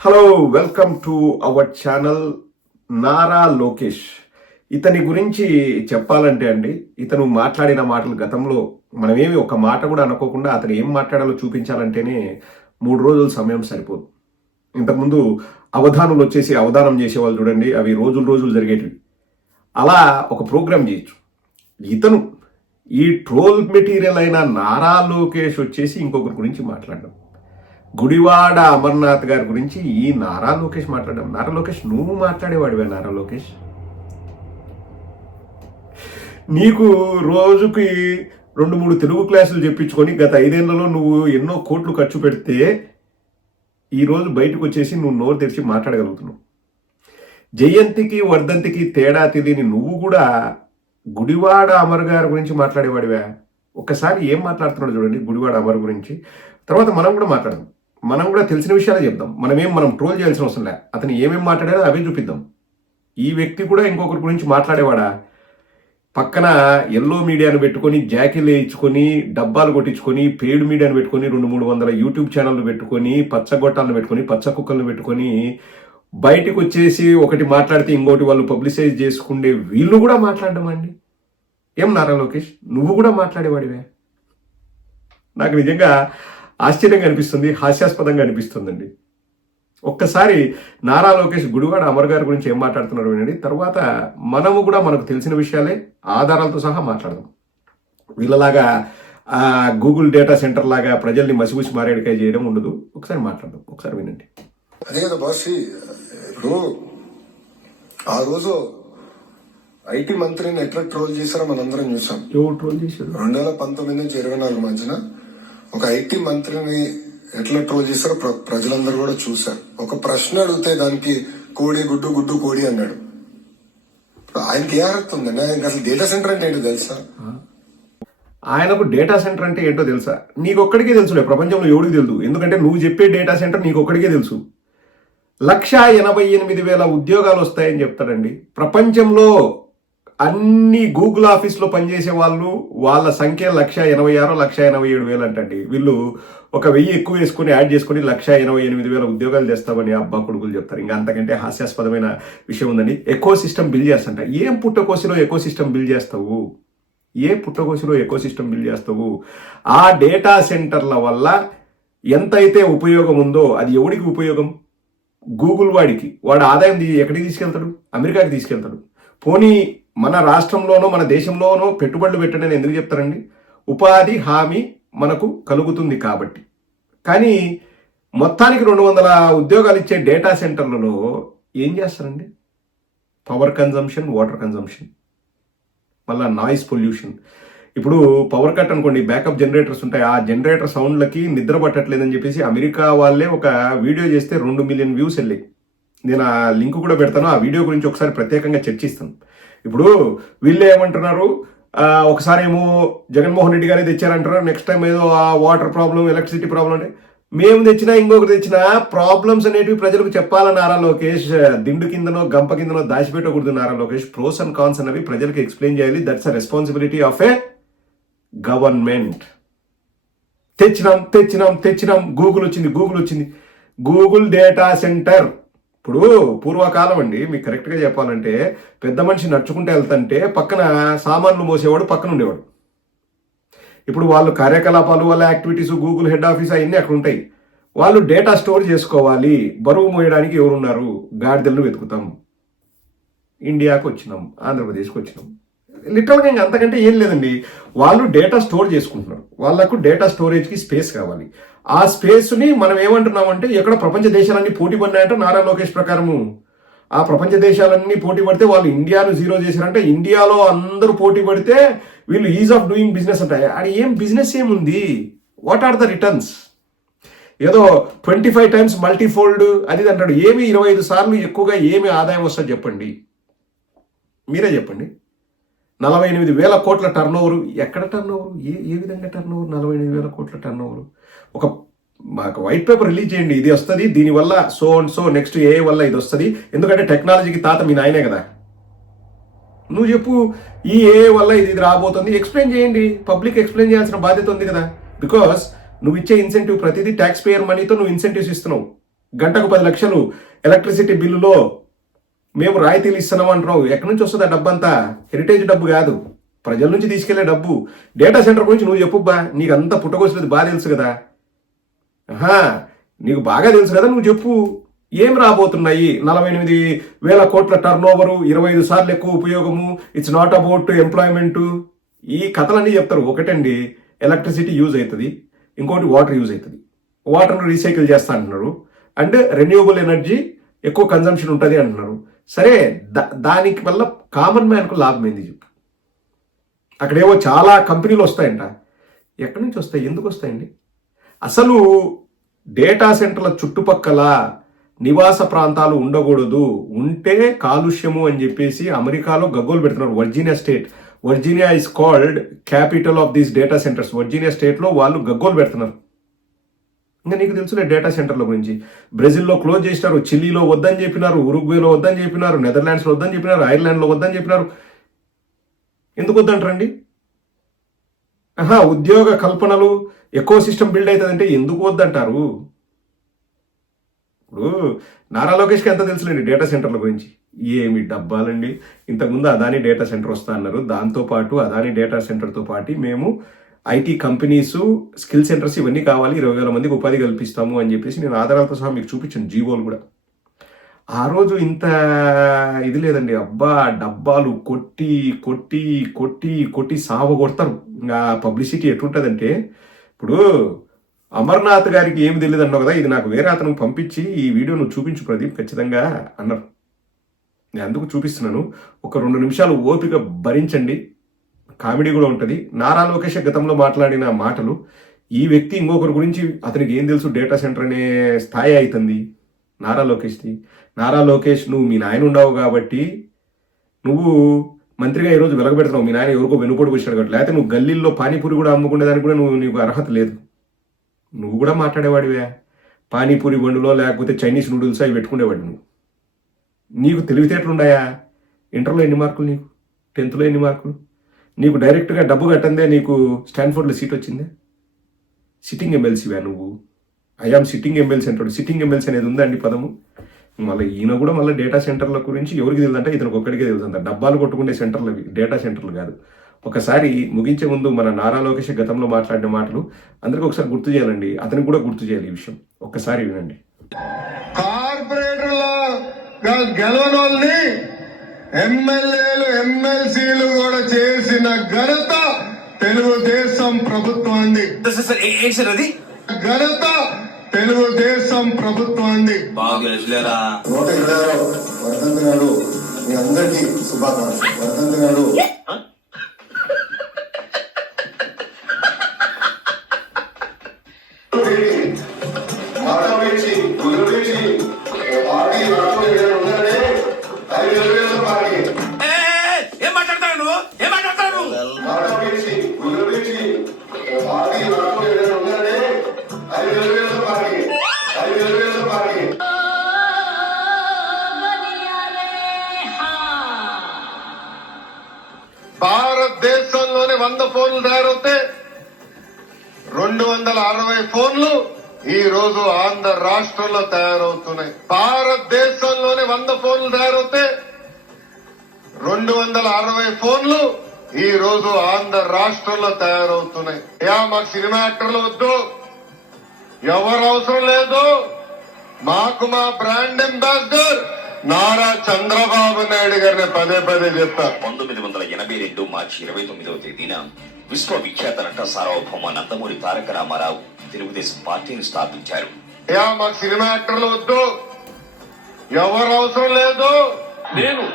Hello welcome to our channel Nara Lokesh ఇతని గురించి చెప్పాలంటే అండి ఇతను మాట్లాడిన మాటలు గతంలో మనమేమి ఒక మాట కూడా అనుకోకుండా అతను ఏం మాట్లాడాలో చూపించాలంటేనే మూడు రోజుల సమయం సరిపోదు. ఇంతకుముందు అవధానులు వచ్చేసి అవధానం చేసేవాళ్ళు చూడండి అవి రోజులు రోజులు జరిగేటివి. అలా ఒక ప్రోగ్రామ్ చేయొచ్చు. ఇతను ఈ ట్రోల్ మెటీరియల్ అయిన నారా లోకేష్ వచ్చేసి ఇంకొకరి గురించి మాట్లాడడం. గుడివాడ అమర్నాథ్ గారి గురించి ఈ నారా లోకేష్ మాట్లాడడం. నారా లోకేష్ నువ్వు మాట్లాడేవాడివే నారా లోకేష్? నీకు రోజుకి రెండు మూడు తెలుగు క్లాసులు చెప్పించుకొని గత ఐదేళ్ళలో నువ్వు ఎన్నో కోట్లు ఖర్చు పెడితే ఈ రోజు బయటకు వచ్చేసి నువ్వు నోరు తెరిచి మాట్లాడగలుగుతున్నావు. జయంతికి వర్ధంతికి తేడా తెలియని నువ్వు కూడా గుడివాడ అమర్ గారి గురించి మాట్లాడేవాడివా. ఒక్కసారి ఏం మాట్లాడుతున్నాడు చూడండి గుడివాడ అమర్ గురించి. తర్వాత మనం కూడా మాట్లాడదాం. మనం కూడా తెలిసిన విషయాలే చెప్దాం. మనమేం మనం ట్రోల్ చేయాల్సిన అవసరం లే. అతను ఏమేమి మాట్లాడాడో అవే చూపిద్దాం. ఈ వ్యక్తి కూడా ఇంకొకరి గురించి మాట్లాడేవాడా? పక్కన ఎల్లో మీడియాను పెట్టుకొని జాకీలు వేయించుకొని డబ్బాలు కొట్టించుకొని పేడ్ మీడియాను పెట్టుకొని రెండు మూడు వందల యూట్యూబ్ ఛానళ్ళు పెట్టుకొని పచ్చగొట్టాలను పెట్టుకొని పచ్చ కుక్కలను పెట్టుకొని బయటకు వచ్చేసి ఒకటి మాట్లాడితే ఇంకోటి వాళ్ళు పబ్లిసైజ్ చేసుకుండే వీళ్ళు కూడా మాట్లాడడం అండి. ఏం నారా లోకేష్? నువ్వు కూడా మాట్లాడేవాడివే. నాకు నిజంగా ఆశ్చర్యంగా అనిపిస్తుంది హాస్యాస్పదంగా అనిపిస్తుందండి. ఒక్కసారి నారా లోకేష్ గుడివాడ అమర్ గారి గురించి ఏం మాట్లాడుతున్నారు వినండి. తర్వాత మనము కూడా మనకు తెలిసిన విషయాలే ఆధారాలతో సహా మాట్లాడదాం. వీళ్ళలాగా ఆ, గూగుల్ డేటా సెంటర్ లాగా ప్రజల్ని మసిగుసి మారేడికాయ చేయడం ఉండదు. ఒకసారి మాట్లాడదాం. ఒకసారి వినండి. అదే కదా బాస్ ఇప్పుడు ఆ రోజు ఐటీ మంత్రిని ఎట్లా ట్రోల్ చేశారో మనందరం చూసాం. ఎవరు ట్రోల్ చేశారు? రెండు వేల పంతొమ్మిది నుంచి ఇరవై నాలుగు మధ్యన ఒక ఐటీ మంత్రిని ఎట్లా ట్రోల్ చేశారో ప్ర- ప్రజలందరూ కూడా చూశారు. ఒక ప్రశ్న అడిగితే దానికి కోడి గుడ్డు గుడ్డు కోడి అన్నాడు. ఆయనకి ఏ అర్థం ఉందండి? ఆయనకి అసలు డేటా సెంటర్ అంటే ఏంటో తెలుసా? ఆయనకు డేటా సెంటర్ అంటే ఏంటో తెలుసా? నీకొక్కడికే తెలుసులే ప్రపంచంలో ఎవడికి తెలుసు ఎందుకంటే నువ్వు చెప్పే డేటా సెంటర్ నీకొక్కడికే తెలుసు. లక్ష ఎనభై ఎనిమిది వేల ఉద్యోగాలు వస్తాయని చెప్తాడండి. ప్రపంచంలో అన్ని గూగుల్ ఆఫీస్లో పనిచేసే వాళ్ళు వాళ్ళ సంఖ్య లక్ష ఎనభై ఆరు లక్ష ఎనభై ఏడు వేలు అంటండి. వీళ్ళు ఒక వెయ్యి ఎక్కువ వేసుకుని యాడ్ చేసుకుని లక్ష ఎనభై ఎనిమిది వేల ఉద్యోగాలు చేస్తామని అబ్బా కొడుకులు చెప్తారు. ఇంకా అంతకంటే హాస్యాస్పదమైన విషయం ఉందండి. ఎకో సిస్టమ్ బిల్డ్ చేస్తంట. ఏం పుట్టకోసిలో ఎకో సిస్టమ్ బిల్డ్ చేస్తావు? ఏ పుట్టకోసిలో ఎకో సిస్టమ్ బిల్డ్ చేస్తావు? ఆ డేటా సెంటర్ల వల్ల ఎంతైతే ఉపయోగం ఉందో అది ఎవడికి ఉపయోగం? గూగుల్ వాడికి. వాడు ఆదాయం ఎక్కడికి తీసుకెళ్తాడు? అమెరికాకి తీసుకెళ్తాడు. పోనీ మన రాష్ట్రంలోనో మన దేశంలోనో పెట్టుబడులు పెట్టడం ఎందుకు చెప్తారండి? ఉపాధి హామీ మనకు కలుగుతుంది కాబట్టి. కానీ మొత్తానికి రెండు వందల ఉద్యోగాలు ఇచ్చే డేటా సెంటర్లలో ఏం చేస్తారండి? పవర్ కన్జంప్షన్ వాటర్ కన్జంప్షన్ మళ్ళా నాయిస్ పొల్యూషన్. ఇప్పుడు పవర్ కట్ అనుకోండి బ్యాకప్ జనరేటర్స్ ఉంటాయి. ఆ జనరేటర్ సౌండ్లకి నిద్ర పట్టట్లేదని చెప్పేసి అమెరికా వాళ్ళే ఒక వీడియో చేస్తే రెండు మిలియన్ వ్యూస్ వెళ్ళాయి. నేను ఆ లింక్ కూడా పెడతాను. ఆ వీడియో గురించి ఒకసారి ప్రత్యేకంగా చర్చిస్తాను. ఇప్పుడు వీళ్ళు ఏమంటున్నారు? ఒకసారి ఏమో జగన్మోహన్ రెడ్డి గారే తెచ్చారంటారు? నెక్స్ట్ టైం ఏదో ఆ వాటర్ ప్రాబ్లం ఎలక్ట్రిసిటీ ప్రాబ్లం అంటే మేము తెచ్చినా ఇంకొకరు తెచ్చినా ప్రాబ్లమ్స్ అనేటివి ప్రజలకు చెప్పాలని నారా లోకేష్? దిండు కిందనో గంప కిందనో దాచిపెట్టకూడదు Nara Lokesh. Pros and cons అనేవి ప్రజలకు ఎక్స్ప్లెయిన్ చేయాలి. That's a responsibility of a government తెచ్చినాం తెచ్చినాం తెచ్చినాం. గూగుల్ వచ్చింది గూగుల్ వచ్చింది. గూగుల్ డేటా సెంటర్ ఇప్పుడు పూర్వకాలం అండి మీకు కరెక్ట్గా చెప్పాలంటే పెద్ద మనిషి నడుచుకుంటూ వెళ్తుంటే పక్కన సామాన్లు మోసేవాడు పక్కన ఉండేవాడు. ఇప్పుడు వాళ్ళు కార్యకలాపాలు వాళ్ళ యాక్టివిటీస్ గూగుల్ హెడ్ ఆఫీస్ అవన్నీ అక్కడ ఉంటాయి. వాళ్ళు డేటా స్టోర్ చేసుకోవాలి బరువు మోయడానికి ఎవరున్నారు? గాడిదలను వెతుకుతాం. ఇండియాకు వచ్చినాం ఆంధ్రప్రదేశ్కి వచ్చినాం. లిటరల్గా ఇంకా అంతకంటే ఏం లేదండి. వాళ్ళు డేటా స్టోర్ చేసుకుంటున్నారు. వాళ్ళకు డేటా స్టోరేజ్కి స్పేస్ కావాలి. ఆ స్పేస్ని మనం ఏమంటున్నామంటే ఎక్కడ ప్రపంచ దేశాలన్నీ పోటీ పడినాయంటే నారా లోకేష్ ప్రకారము. ఆ ప్రపంచ దేశాలన్నీ పోటీ పడితే వాళ్ళు ఇండియాను జీరో చేశారంటే ఇండియాలో అందరూ పోటీ పడితే వీళ్ళు ఈజ్ ఆఫ్ డూయింగ్ బిజినెస్ అంటాయి అది ఏం బిజినెస్ ఏముంది? What are the returns? ఏదో ట్వంటీ ఫైవ్ టైమ్స్ మల్టీఫోల్డ్ అది అంటాడు. ఏమి ఇరవై ఐదు సార్లు ఎక్కువగా ఏమి ఆదాయం వస్తుందో చెప్పండి. మీరే చెప్పండి. నలభై ఎనిమిది వేల కోట్ల టర్న్ ఓవర్ ఎక్కడ టర్న్ ఓవర్ ఏ ఏ విధంగా టర్న్ ఓవర్ నలభై ఎనిమిది వేల కోట్ల టర్న్ ఓవర్ ఒక మాకు వైట్ పేపర్ రిలీజ్ చేయండి ఇది వస్తుంది దీనివల్ల సో అండ్ సో నెక్స్ట్ ఏ వల్ల ఇది వస్తుంది. ఎందుకంటే టెక్నాలజీకి తాత మీ నాయనే కదా. నువ్వు చెప్పు ఈ ఏ వల్ల ఇది ఇది రాబోతుంది. ఎక్స్ప్లెయిన్ చేయండి పబ్లిక్ ఎక్స్ప్లెయిన్ చేయాల్సిన బాధ్యత ఉంది కదా. బికాస్ నువ్వు ఇచ్చే ఇన్సెంటివ్ ప్రతిదీ ట్యాక్స్ పేయర్ మనీతో నువ్వు ఇన్సెంటివ్స్ ఇస్తున్నావు. గంటకు పది లక్షలు ఎలక్ట్రిసిటీ బిల్లులో మేము రాయితీలు ఇస్తున్నాం అంటున్నావు. ఎక్కడి నుంచి వస్తుంది ఆ డబ్బు అంతా హెరిటేజ్ డబ్బు కాదు. ప్రజల నుంచి తీసుకెళ్ళే డబ్బు. డేటా సెంటర్ గురించి నువ్వు చెప్పుబ్బా. నీకు అంతా పుట్టకొచ్చేది బాగా తెలుసు కదా. ఆహా నీకు బాగా తెలుసు కదా నువ్వు చెప్పు. ఏం రాబోతున్నాయి? నలభై ఎనిమిది వేల కోట్ల టర్న్ ఓవరు ఇరవై ఐదు సార్లు ఎక్కువ ఉపయోగము. ఇట్స్ నాట్ అబౌట్ ఎంప్లాయ్మెంట్ ఈ కథలన్నీ చెప్తారు. ఒకటండి ఎలక్ట్రిసిటీ యూజ్ అవుతుంది. ఇంకోటి వాటర్ యూజ్ అవుతుంది. వాటర్ను రీసైకిల్ చేస్తా అంటున్నారు. అండ్ రెన్యూవబుల్ ఎనర్జీ ఎక్కువ కన్జంప్షన్ ఉంటుంది అంటున్నారు. సరే దా- దానికి వల్ల కామన్ మ్యాన్కు లాభం ఏంది చెప్పు. అక్కడేవో చాలా కంపెనీలు వస్తాయంట. ఎక్కడి నుంచి వస్తాయి? ఎందుకు వస్తాయండి? అసలు డేటా సెంటర్ల చుట్టుపక్కల నివాస ప్రాంతాలు ఉండకూడదు. ఉంటే కాలుష్యము అని చెప్పేసి అమెరికాలో గగ్గోలు పెడుతున్నారు. Virginia state Virginia is called capital of these data centers Virginia స్టేట్లో వాళ్ళు గగ్గోలు పెడుతున్నారు. ఇంకా నీకు తెలుసులే డేటా సెంటర్ల గురించి. బ్రెజిల్లో క్లోజ్ చేసినారు చిల్లీలో వద్దని చెప్పినారు ఉరుగ్వేలో వద్దని చెప్పినారు నెదర్లాండ్స్లో వద్దని చెప్పినారు ఐర్లాండ్లో వద్దని చెప్పినారు. ఎందుకు వద్దంటారండి? ఆహా ఉద్యోగ కల్పనలు ఎక్కువ సిస్టమ్ బిల్డ్ అవుతుందంటే ఎందుకు వద్దంటారు? ఇప్పుడు నారా లోకేష్కి ఎంత తెలుసులేండి డేటా సెంటర్ల గురించి? ఏమి డబ్బాలండి. ఇంతకుముందు అదాని డేటా సెంటర్ వస్తా అన్నారు. దాంతోపాటు అదాని డేటా సెంటర్తో పాటు మేము ఐటీ కంపెనీస్ స్కిల్ సెంటర్స్ ఇవన్నీ కావాలి ఇరవై వేల మందికి ఉపాధి కల్పిస్తాము అని చెప్పేసి నేను ఆధారాలతో సహా మీకు చూపించాను జీవోలు కూడా. ఆ రోజు ఇంత ఇది లేదండి అబ్బా డబ్బాలు కొట్టి కొట్టి కొట్టి కొట్టి సావ కొడతారు ఇంకా పబ్లిసిటీ ఎట్లుంటుందంటే ఇప్పుడు అమర్నాథ్ గారికి ఏమి తెలియదు అన్నావు కదా ఇది నాకు వేరే అతను పంపించి ఈ వీడియో నువ్వు చూపించు ప్రదీప్ ఖచ్చితంగా అన్నారు. నేను అందుకు చూపిస్తున్నాను. ఒక రెండు నిమిషాలు ఓపిక భరించండి. కామెడీ కూడా ఉంటుంది. నారా లోకేష్ గతంలో మాట్లాడిన మాటలు ఈ వ్యక్తి ఇంకొకరి గురించి అతనికి ఏం తెలుసు? డేటా సెంటర్ అనే స్థాయి అవుతుంది నారా లోకేష్ది. నారా లోకేష్ నువ్వు మీ నాయన ఉండవు కాబట్టి నువ్వు మంత్రిగా ఈరోజు వెలగబెడుతున్నావు మీ నాయన ఎవరికో వెనుకోడు వచ్చాడు కాబట్టి. లేకపోతే నువ్వు గల్లీల్లో పానీపూరి కూడా అమ్ముకునే దానికి కూడా నువ్వు నీకు అర్హత లేదు. నువ్వు కూడా మాట్లాడేవాడివే. పానీపూరి బండులో లేకపోతే చైనీస్ నూడిల్స్ అవి పెట్టుకునేవాడు నువ్వు. నీకు తెలివితేటలు ఉన్నాయా ఇంటర్లో ఎన్ని మార్కులు నీకు? టెన్త్లో ఎన్ని మార్కులు? నీకు డైరెక్ట్గా డబ్బు కట్టందే నీకు స్టాన్ఫోర్డ్లో సీట్ వచ్చిందే? సిట్టింగ్ ఎమ్మెల్సీవా నువ్వు. ఐఆమ్ సిట్టింగ్ ఎమ్మెల్సీ అంటాడు. సిట్టింగ్ ఎమ్మెల్సీ అనేది ఉందండి పదము? మళ్ళీ ఈయన కూడా మళ్ళీ డేటా సెంటర్ల గురించి ఎవరికి తెలుదంటే ఇతనికి ఒక్కడికే తెలుసు డబ్బాలు కొట్టుకునే సెంటర్లు డేటా సెంటర్లు కాదు. ఒకసారి ముగించే ముందు మన నారా లోకేష్ గతంలో మాట్లాడిన మాటలు అందరికీ ఒకసారి గుర్తు చేయాలండి. అతనికి కూడా గుర్తు చేయాలి ఈ విషయం. ఒక్కసారి వినండి. కార్పొరేటర్లో గెలవని వాళ్ళని ఎమ్మెల్యేలు ఎమ్మెల్సీలు కూడా చేసిన ఘనత తెలుగుదేశం ప్రభుత్వాన్ని అది? ఘనత తెలుగుదేశం ప్రభుత్వాన్ని నూట ఇరవై వర్ధంతి నాడు మీ అందరికీ శుభాకాంక్షలు. వర్ధంతి నాడు వందల అరవై ఫోన్లు ఈ రోజు ఆంధ్ర రాష్ట్రంలో తయారవుతున్నాయి. భారతదేశంలోనే వంద ఫోన్లు తయారవుతే రెండు వందల అరవై ఫోన్లు ఈ రోజు ఆంధ్ర రాష్ట్రంలో తయారవుతున్నాయి. యా మాకు సినిమా యాక్టర్లు వద్దు. ఎవరు అవసరం లేదు. మాకు మా బ్రాండ్ అంబాసిడర్ నారా చంద్రబాబు నాయుడు గారిని పదే పదే చెప్తారు. పంతొమ్మిది వందల ఎనభై రెండు మార్చి ఇరవై తొమ్మిదవ తేదీన విశ్వవిఖ్యాత నట సార్వభౌమ నందమూరి తారక రామారావు తెలుగుదేశం పార్టీని స్థాపించారు. యా మాకు సినిమా యాక్టర్లు వద్దు. ఎవరు అవసరం లేదు. నేను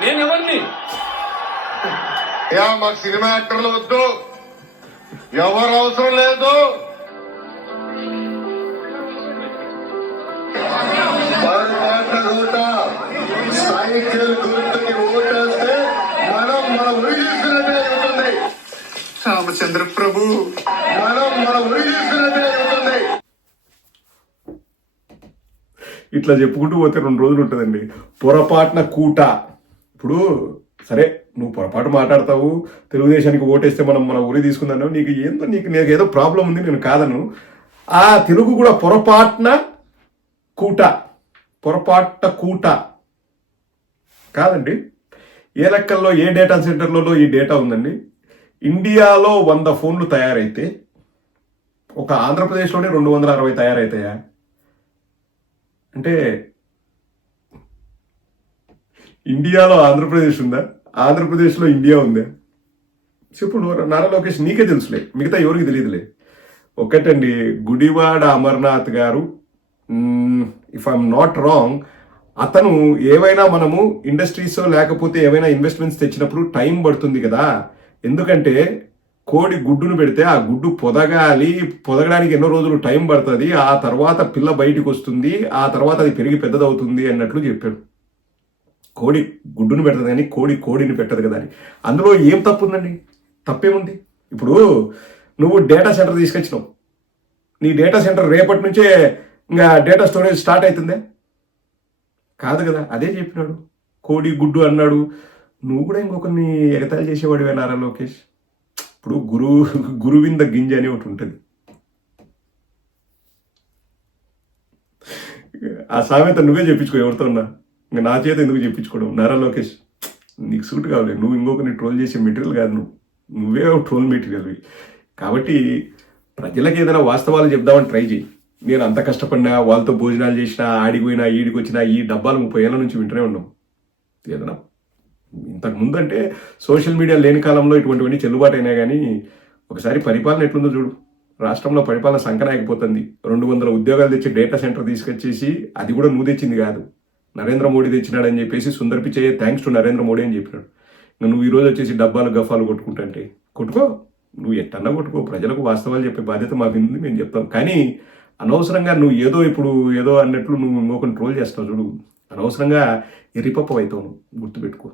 నేను ఎవరిని యా మాకు సినిమా యాక్టర్లు వద్దు. ఎవరు అవసరం లేదు. రామచంద్ర ప్రభు మనం మన ఉరి తీసుకున్నట్టే అవుతుంది. ఇట్లా చెప్పుకుంటూ పోతే రెండు రోజులు ఉంటుందండి. పొరపాటున కూట. ఇప్పుడు సరే నువ్వు పొరపాటు మాట్లాడతావు. తెలుగుదేశానికి ఓటేస్తే మనం మన ఊరి తీసుకుందాం. నీకు ఏందో నీకు నీకు ఏదో ప్రాబ్లం ఉంది నేను కాదను. ఆ తెలుగు కూడా పొరపాటున కూట. పొరపాట కూట. కాదండి. ఏ లెక్కల్లో ఏ డేటా సెంటర్లలో ఈ డేటా ఉందండి? ఇండియాలో వంద ఫోన్లు తయారైతే ఒక ఆంధ్రప్రదేశ్లోనే రెండు వందల అరవై తయారైతాయా? అంటే ఇండియాలో ఆంధ్రప్రదేశ్ ఉందా? ఆంధ్రప్రదేశ్లో ఇండియా ఉందా? చెప్పు నారా లోకేష్ నీకే తెలుసులే. మిగతా ఎవరికి తెలియదులే. ఒకటండి గుడివాడ అమర్నాథ్ గారు ఇఫ్ ఐఎమ్ నాట్ రాంగ్ అతను ఏవైనా మనము ఇండస్ట్రీస్ లేకపోతే ఏవైనా ఇన్వెస్ట్మెంట్స్ తెచ్చినప్పుడు టైం పడుతుంది కదా? ఎందుకంటే కోడి గుడ్డును పెడితే ఆ గుడ్డు పొదగాలి పొదగడానికి ఎన్నో రోజులు టైం పడుతుంది ఆ తర్వాత పిల్ల బయటికి వస్తుంది ఆ తర్వాత అది పెరిగి పెద్దదవుతుంది అన్నట్లు చెప్పాడు. కోడి గుడ్డును పెడతది కానీ కోడి కోడిని పెట్టదు కదా అని. అందులో ఏం తప్పు ఉందండి తప్పేముంది? ఇప్పుడు నువ్వు డేటా సెంటర్ తీసుకొచ్చినావు. నీ డేటా సెంటర్ రేపటి నుంచే ఇంకా డేటా స్టోరేజ్ స్టార్ట్ అవుతుందే కాదు కదా అదే చెప్పినాడు. కోడి గుడ్డు అన్నాడు. నువ్వు కూడా ఇంకొకరిని ఎగతాళి చేసేవాడు నారా లోకేష్? ఇప్పుడు గురు గురువింద గింజ అని ఒకటి ఉంటుంది. ఆ సామెత నువ్వే చెప్పించుకో ఎవరితో ఉన్నా ఇంకా నా చేత ఎందుకు చెప్పించుకోవడం? నారా లోకేష్ నీకు సూట్ కావలేదు నువ్వు ఇంకొకరిని ట్రోల్ చేసే మెటీరియల్ కాదు నువ్వు. నువ్వే ట్రోల్ మెటీరియల్. కాబట్టి ప్రజలకు ఏదైనా వాస్తవాలు చెప్దామని ట్రై చేయి నేను అంత కష్టపడినా వాళ్ళతో భోజనాలు చేసినా ఆడిపోయినా ఈడికి వచ్చినా ఈ డబ్బాలు ముప్పై ఏళ్ళ నుంచి వింటూనే ఉన్నాం. ఏదైనా ఇంతకు ముందు అంటే సోషల్ మీడియా లేని కాలంలో ఇటువంటివన్నీ చెల్లుబాటు అయినా కానీ ఒకసారి పరిపాలన ఎట్లుందో చూడు. రాష్ట్రంలో పరిపాలన సంకనాయకపోతుంది రెండు వందల ఉద్యోగాలు తెచ్చి డేటా సెంటర్ తీసుకొచ్చేసి అది కూడా నువ్వు తెచ్చింది కాదు. నరేంద్ర మోడీ తెచ్చినాడని చెప్పేసి సుందర్ పిచ్చయ్య థ్యాంక్స్ టు నరేంద్ర మోడీ అని చెప్పినాడు. ఇంకా నువ్వు ఈ రోజు వచ్చేసి డబ్బాలు గఫాలు కొట్టుకుంటుంటే కొట్టుకో. నువ్వు ఎట్టన్నా కొట్టుకో. ప్రజలకు వాస్తవాలు చెప్పే బాధ్యత మాకు ఉంది మేము చెప్తాం. కానీ అనవసరంగా నువ్వు ఏదో ఇప్పుడు ఏదో అన్నట్లు నువ్వు ఇంకొకరిని ట్రోల్ చేస్తావు చూడు. అనవసరంగా ఎరిపప్పు అవుతావు నువ్వు. గుర్తుపెట్టుకో.